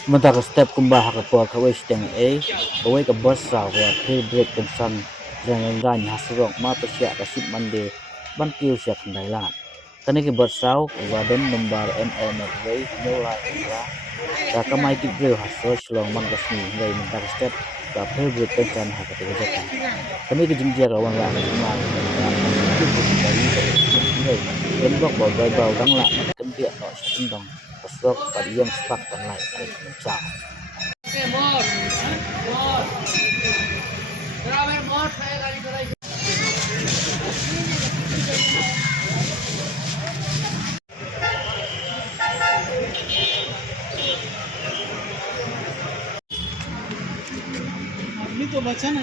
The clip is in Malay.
Sementara step kumbah ka po ka westeng away ka bossa wa pre break kan san jangan gan hasrok ma to sia ka sip mande ban kiu sia kandai la kani ki bossa wa don number ml way no la ra ka ka mai ki breu haso shlong man ka sni ngai mentara step ka pre break kan san ha ka te jata kani ki jingja ka wan la ka jingla ki bu dari ngai kan bok bo dai bau dang la kan dia no sim dong pasok pa yang stak kan lai ai kan अभी तो बचा ना